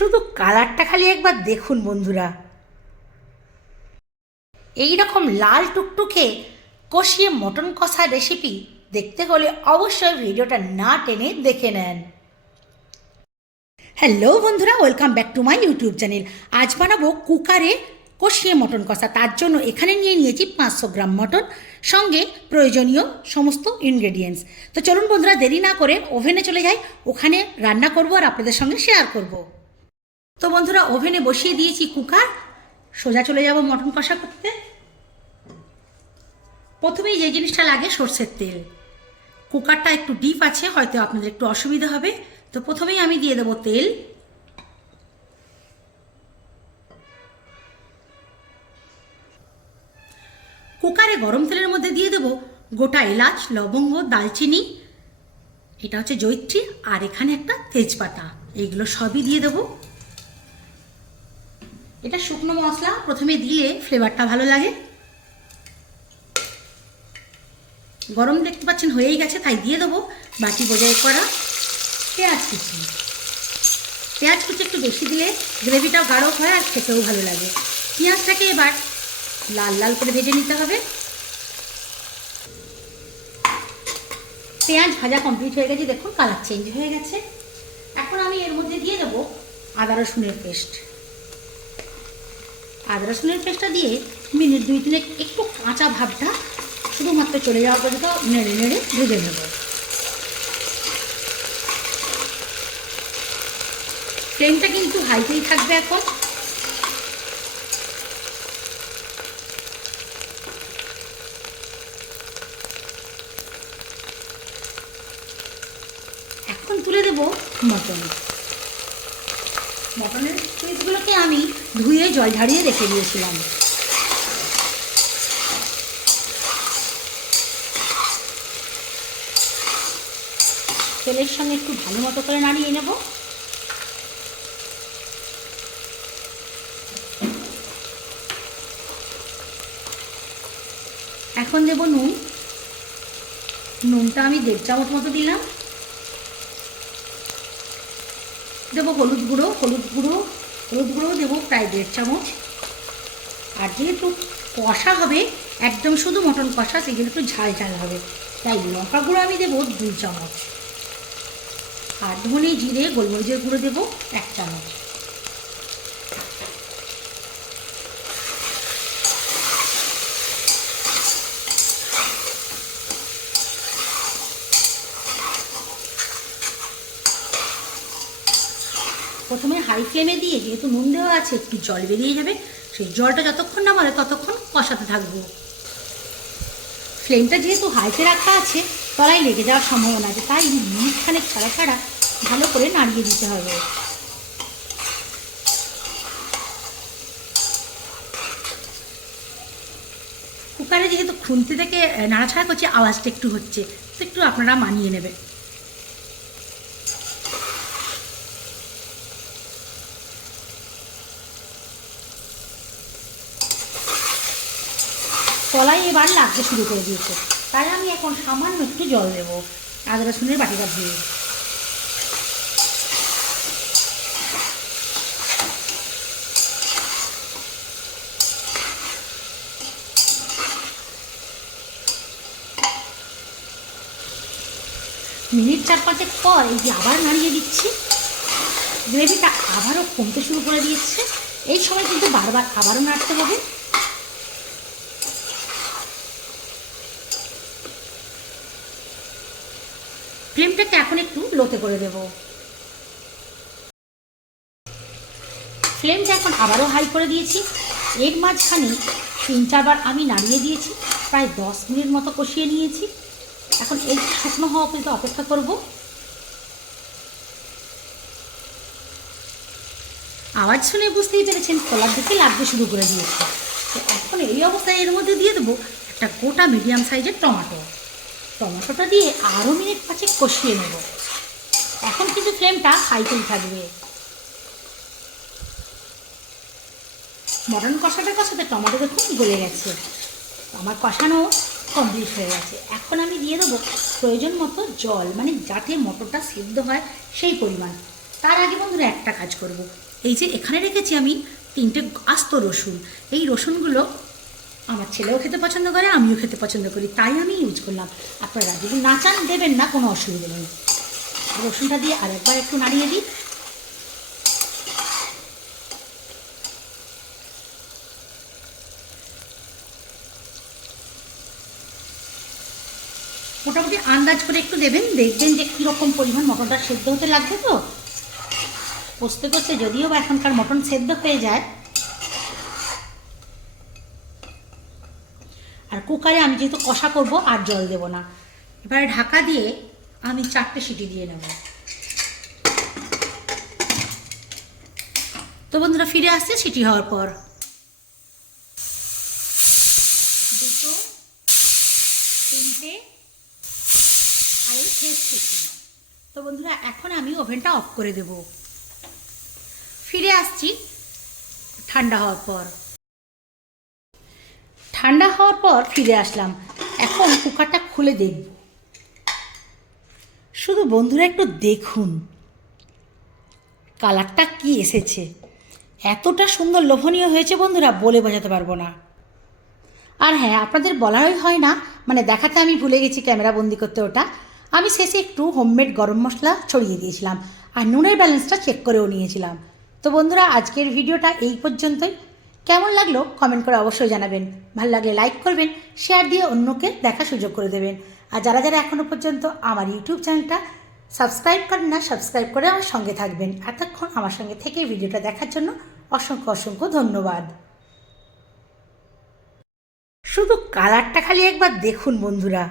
শুধু কালারটা খালি একবার দেখুন, বন্ধুরা। এই রকম লাল টুকটুকে কষিয়ে মটন কষা রেসিপি দেখতে হলে অবশ্যই ভিডিওটা না টেনে দেখে নেন। হ্যালো বন্ধুরা welcome back to my YouTube channel আজ বানাবো কুকারে কষিয়ে মটন কষা। তার জন্য এখানে নিয়ে নিয়েছি পাঁচশো গ্রাম মটন। সঙ্গে প্রয়োজনীয় সমস্ত ইনগ্রেডিয়েন্টস তো চলুন, বন্ধুরা, দেরি না করে ওভেনে চলে যাই। ওখানে রান্না করব আর আপনাদের সঙ্গে শেয়ার করব। তো বন্ধুরা, ওভেনে বসিয়ে দিয়েছি কুকার। সোজা চলে যাব মটন কষা করতে। প্রথমেই যে জিনিসটা লাগে সর্ষের তেল। কুকারটা একটু ডিপ আছে, হয়তো আপনাদের একটু অসুবিধা হবে। তো প্রথমেই আমি দিয়ে দেবো তেল। কুকারে গরম তেলের মধ্যে দিয়ে দেবো গোটা এলাচ, লবঙ্গ, দালচিনি। এটা হচ্ছে জৈত্রী আর এখানে একটা তেজপাতা। এইগুলো সবই দিয়ে দেবো। এটা শুকনো মশলা, প্রথমে দিয়ে ফ্লেভারটা ভালো লাগে। গরম দেখতে পাচ্ছেন হয়েই গেছে, তাই দিয়ে দেবো। বাটি বোঝাই করা পেঁয়াজ কুচি। পেঁয়াজ কুচি একটু বেশি দিলে গ্রেভিটাও গাঢ় হয় আর খেতেও ভালো লাগে। পেঁয়াজটাকে এবার লাল লাল করে ভেজে নিতে হবে। পেঁয়াজ ভাজা কমপ্লিট হয়ে গেছে, দেখুন কালার চেঞ্জ হয়ে গেছে। এখন আমি এর মধ্যে দিয়ে দেবো আদা রসুনের পেস্ট আদা রসুনের পেস্টটা দিয়ে মিনিট দুই তিনে একটু কাঁচা ভাবটা শুধুমাত্র চলে যাওয়া পর্যন্ত নেড়ে নেড়ে ভেজে নেব। ফ্লেমটা কিন্তু হাইতেই থাকবে এখন। এখন তুলে দেব মটন। মটনের পিসগুলোকে আমি ধুয়ে জল ঝাড়িয়ে রেখে দিয়েছিলাম। তেলের সঙ্গে একটু ভালো মতো করে নাড়িয়ে নেব। এখন দেব নুন। নুনটা আমি দেড় চামচ মতো দিলাম। দেবো হলুদ গুঁড়ো হলুদ গুঁড়ো হলুদ গুঁড়ো দেবো প্রায় দেড় চামচ। আর যেহেতু কষা হবে, একদম শুধু মটন কষা সেগুলো একটু ঝাল ঝাল হবে। তাই লঙ্কা গুঁড়ো আমি দেবো দুই চামচ। আর ধনে জিরে, গোলমরিচের গুঁড়ো দেবো এক চামচ। প্রথমে হাই ফ্লেমে দিয়ে যেহেতু নুন দেওয়া আছে, একটু জল বেরিয়ে যাবে। সেই জলটা যতক্ষণ না মারে ততক্ষণ কষাতে থাকব। ফ্লেমটা যেহেতু হাইতে রাখা আছে, তলায় লেগে যাওয়ার সম্ভাবনা আছে, তাই মিনিট খানেক ছাড়া ছাড়া ভালো করে নাড়িয়ে দিতে হবে। কুকারে যেহেতু খুন্তি থেকে নাড়াছাড়া করছে, আওয়াজটা একটু হচ্ছে, তো একটু আপনারা মানিয়ে নেবেন। তলায় এবার লাগতে শুরু করে দিয়েছে। তাই আমি এখন সামান্য একটু জল দেবো। আদা রসুনের বাটিটা ধুয়ে। মিনিট চার পাঁচেক পর এই যে আবার নাড়িয়ে দিচ্ছি। গ্রেভিটা আবারও কমতে শুরু করে দিয়েছে। এই সময় কিন্তু বারবার আবারও নাড়তে হবে। ফ্লেমটাকে এখন একটু লোতে করে দেব। ফ্লেমটা এখন আবারও হাই করে দিয়েছি। এর মাঝখানে তিন চারবার আমি নাড়িয়ে দিয়েছি, প্রায় দশ মিনিট মতো কষিয়ে নিয়েছি। এখন এই শুকনো হওয়া পর্যন্ত অপেক্ষা করব। আওয়াজ শুনে বুঝতেই পেরেছেন তলার দিকে লাগতে শুরু করে দিয়েছে। তো এখন এই অবস্থায় এর মধ্যে দিয়ে দেবো একটা গোটা মিডিয়াম সাইজের টমেটো। টমেটোটা দিয়ে আরও মিনিট পাঁচে কষিয়ে নেব। এখন কিন্তু ফ্লেমটা হাইতেই থাকবে। মটন কষাটার কষাতে টমেটো দেখুন গলে গেছে। আমার কষানো কমপ্লিট হয়ে গেছে। এখন আমি দিয়ে দেবো প্রয়োজন মতো জল মানে যাতে মটরটা সিদ্ধ হয় সেই পরিমাণ। তার আগে বন্ধুরা একটা কাজ করব। এই যে এখানে রেখেছি আমি তিনটে আস্ত রসুন। এই রসুনগুলো আমার ছেলেও খেতে পছন্দ করে, আমিও খেতে পছন্দ করি, তাই আমি ইউজ করলাম। আপনারা যদি না চান দেবেন না, কোনো অসুবিধা নেই। রসুনটা দিয়ে আরেকবার একটু নাড়িয়ে দিই। মোটামুটি আন্দাজ করে একটু দেবেন, দেখবেন যে কীরকম পরিমাণ মটনটা সেদ্ধ হতে লাগবে তো। কষতে কষতে যদিও বা এখনকার মটন সেদ্ধ হয়ে যায় কুকারে আমি যেহেতু কষা করব আর জল দেব না। এবারে ঢাকা দিয়ে আমি চারটে সিটি দিয়ে নেব। তো বন্ধুরা, ফিরে আসছে সিটি হওয়ার পর। দুটো, তিনটে, আর সিটি। তো বন্ধুরা, এখন আমি ওভেনটা অফ করে দেব। ফিরে আসছি ঠান্ডা হওয়ার পর। ঠান্ডা পর ফিরে আসলাম। এখন কুকারটা খুলে দেখব। শুধু বন্ধুরা একটু দেখুন। কালারটা কি এসেছে? এতটা সুন্দর লোভনীয় হয়েছে বন্ধুরা, বলে বোঝাতে পারব না। আর হ্যাঁ আপনাদের বলারই হয় না মানে দেখাতে আমি ভুলে গেছি ক্যামেরা বন্দি করতে ওটা। আমি শেষে একটু হোমমেড গরম মশলা ছড়িয়ে দিয়েছিলাম, আর নুনের ব্যালেন্সটা চেক করেও নিয়েছিলাম। তো বন্ধুরা, আজকের ভিডিওটা এই পর্যন্তই। কেমন লাগল কমেন্ট করে অবশ্যই জানাবেন। ভালো লাগলে লাইক করবেন শেয়ার দিয়ে অন্যকে দেখার সুযোগ করে দেবেন। আর যারা যারা এখনও পর্যন্ত আমার ইউটিউব চ্যানেলটা সাবস্ক্রাইব করেন না সাবস্ক্রাইব করে আমার সঙ্গে থাকবেন। এতক্ষণ আমার সঙ্গে থেকে ভিডিওটা দেখার জন্য অসংখ্য অসংখ্য ধন্যবাদ। শুধু কালারটা খালি একবার দেখুন বন্ধুরা।